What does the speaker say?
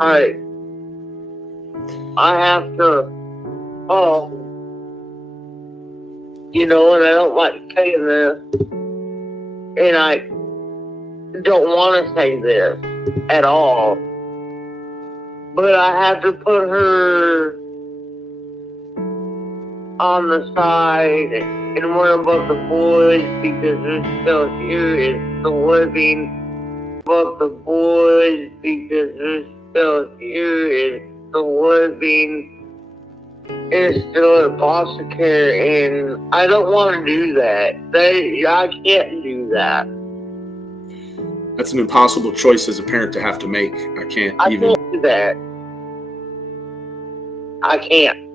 I have to, and I don't like saying this, and I don't want to say this at all, but I have to put her on the side and worry about the boys because they're still here. It's the living, but the boys because they're still here. It's the living. It's still in foster care, and I don't want to do that. I can't do that. That's an impossible choice as a parent to have to make. I can't do that. I can't.